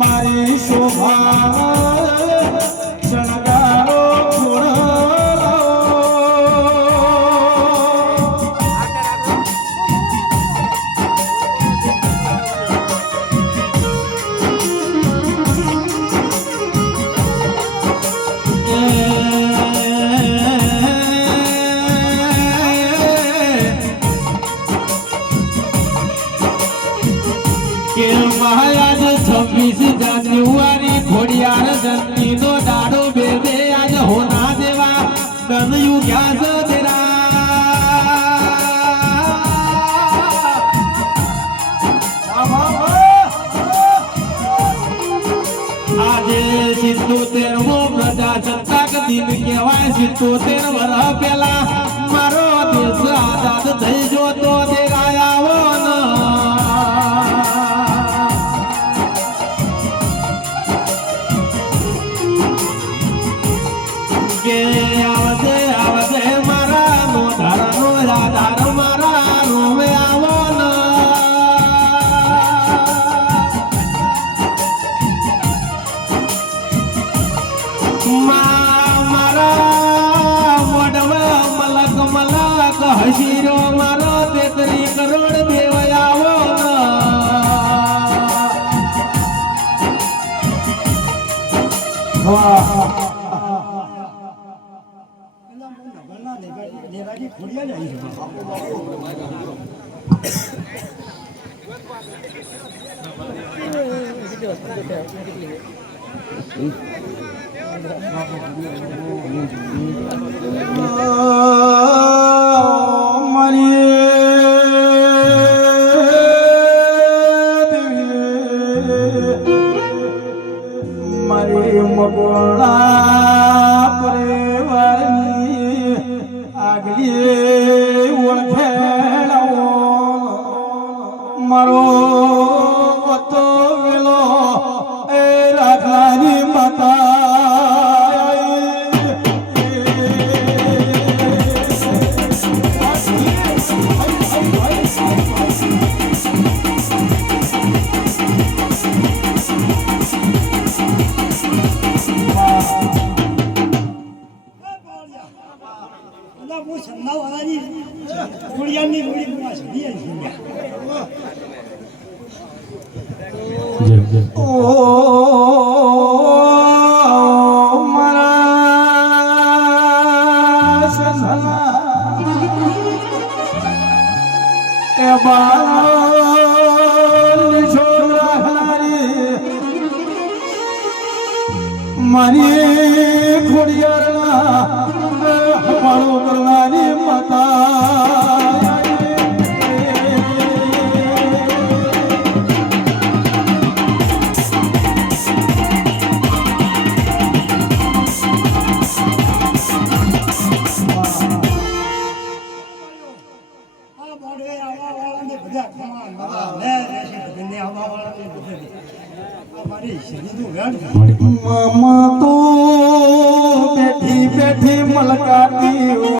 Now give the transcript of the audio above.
মারি শোভা। છવ્વીસ જાન્યુઆરી ખોડિયાર જન્મી નો દાડો બેબે આજ હોના દેવા. છે તેરા. આજે સિત્તોતેરમો પ્રજાસત્તાક દિન કહેવાય, સિત્તોતેર વર્ષ પહેલા હસીરો મારો તેતરી કરોડ દેવ આવો મારી મગોળા પરિવારની આગલી ઓળખેલાઓ. મારો કુળિયાની મૂડી હું આ સદી આવી છું ઓ મારા બાળ મારી ખોડિયારના હવાળો કરવાની માતા બીજા ઘણા મામા તો બેઠી બેઠી મલકા